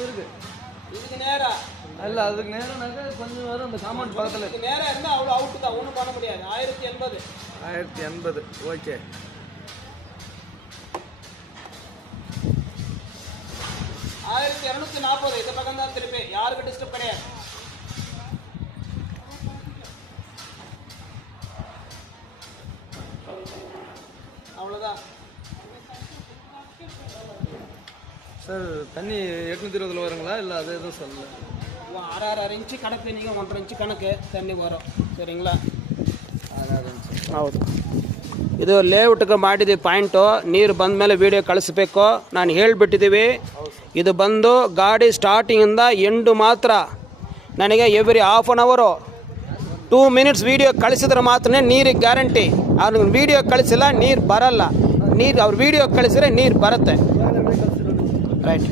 இருக்கு இதுக்கு நேரா இல்ல அதுக்கு நேரம்னாக்க கொஞ்சம் வரும் அந்த காம்பவுண்ட் பக்கத்துல இதுக்கு நேரா இருந்தா அவ்வளோ அவுட்டு தான், ஒன்றும் பண்ண முடியாது. 1080. 1080. ஓகே 1240. இந்த பக்கம் தான் திருப்பி, யாருக்கு டிஸ்டர்ப் கிடையாது. அவ்வளோதான் சார். தண்ணி 820 வருங்களா இல்லை அது எதுவும் சொல்லல? 6 ಇಂಚು ಕಣಕ್ಕೆ ನೀವು 1.5 ಇಂಚು ಕಣಕ್ಕೆ ತಣ್ಣಿ ಬರೋ ಸರಿங்களா? 6 ಇಂಚು. ಹೌದು. ಇದು ಲೇಔಟ್ಗೆ ಮಾಡಿದ ಪಾಯಿಂಟು. ನೀರು ಬಂದ ಮೇಲೆ ವಿಡಿಯೋ ಕಳಿಸ್ಬೇಕು. ನಾನು ಹೇಳಿಬಿಟ್ಟಿದ್ದೀವಿ. ಇದು ಬಂದು ಗಾಡಿ ಸ್ಟಾರ್ಟಿಂಗಿಂದ ಎಂಡು ಮಾತ್ರ. ನನಗೆ ಎವ್ರಿ ಹಾಫ್ ಆನ್ ಅವರು 2 ಮಿನಿಟ್ಸ್ ವೀಡಿಯೋ ಕಳಿಸಿದ್ರೆ ಮಾತ್ರ ನೀರಿಗೆ ಗ್ಯಾರಂಟಿ. ಅವ್ರಿಗೆ ವೀಡಿಯೋ ಕಳಿಸಿಲ್ಲ ನೀರು ಬರಲ್ಲ. ನೀರು ಅವ್ರು ವೀಡಿಯೋ ಕಳಿಸಿದ್ರೆ ನೀರು ಬರುತ್ತೆ. ರೈಟ್.